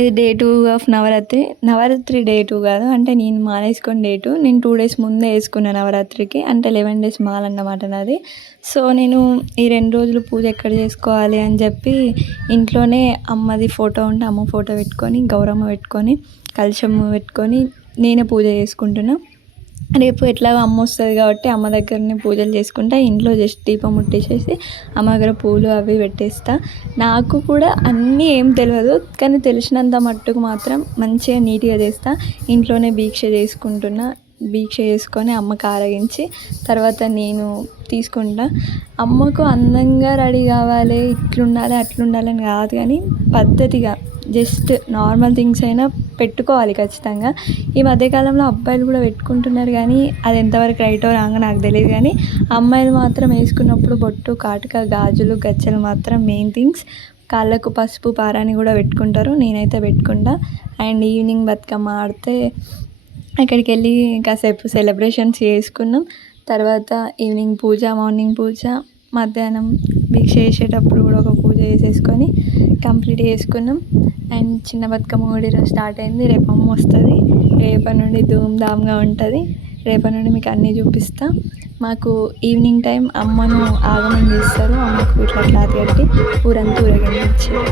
ఇది day 2 of Navratri. Navratri day 2 గాదు. అంటే నేను మాలేసుకొని డే 2. నేను 2 డేస్ ముందే యేసుకున్నా నవరాత్రికి. అంటే 11 డేస్ మాలన్నమాట నాది. సో, నేను ఈ 2 రోజులు పూజ ఎక్కడ చేసుకోవాలి అని చెప్పి ఇంట్లోనే అమ్మది ఫోటో ఉంటే అమ్మ ఫోటో పెట్టుకొని, గౌరమ్మ పెట్టుకొని, కలశం పెట్టుకొని నేనే పూజ చేసుకుంటున్నా. రేపు ఎట్లాగో అమ్మ వస్తుంది కాబట్టి అమ్మ దగ్గరనే పూజలు చేసుకుంటా. ఇంట్లో జస్ట్ దీపం ముట్టించేసి అమ్మ దగ్గర పూలు అవి పెట్టేస్తా. నాకు కూడా అన్నీ ఏం తెలియదు, కానీ తెలిసినంత మట్టుకు మాత్రం మంచిగా నీట్గా చేస్తా. ఇంట్లోనే దీక్ష చేసుకుంటున్నా. దీక్ష చేసుకొని అమ్మకి ఆరగించి తర్వాత నేను తీసుకుంటా. అమ్మకు అందంగా రెడీ కావాలి, ఇట్లుండాలి అట్లుండాలి అని కాదు, కానీ పద్ధతిగా జస్ట్ నార్మల్ థింగ్స్ అయినా పెట్టుకోవాలి ఖచ్చితంగా. ఈ మధ్యకాలంలో అబ్బాయిలు కూడా పెట్టుకుంటున్నారు, కానీ అది ఎంతవరకు రైటో రాంగో నాకు తెలియదు. కానీ అమ్మాయిలు మాత్రం వేసుకున్నప్పుడు బొట్టు, కాటుక, గాజులు, గజ్జలు మాత్రం మెయిన్ థింగ్స్. కాళ్ళకు పసుపు, పారాని కూడా పెట్టుకుంటారు. నేనైతే పెట్టుకుంటా. అండ్ ఈవినింగ్ బతుకమ్మ ఆడితే అక్కడికి వెళ్ళి కాసేపు సెలబ్రేషన్స్ చేసుకున్నాం. తర్వాత ఈవినింగ్ పూజ, మార్నింగ్ పూజ, మధ్యాహ్నం దీక్ష చేసేటప్పుడు కూడా ఒక పూజ చేసేసుకొని కంప్లీట్ చేసుకున్నాం. అండ్ చిన్న బతుకమ్మ కూడా ఈరోజు స్టార్ట్ అయింది. రేపు అమ్మ వస్తుంది. రేపటి నుండి ధూమ్ధామ్గా ఉంటుంది. రేపటి నుండి మీకు అన్నీ చూపిస్తా. మాకు ఈవినింగ్ టైం అమ్మను ఆగమనం చేస్తారు. అమ్మకు ఇట్లా క్లాత్ కట్టి ఊరంతా ఊరేగించారు.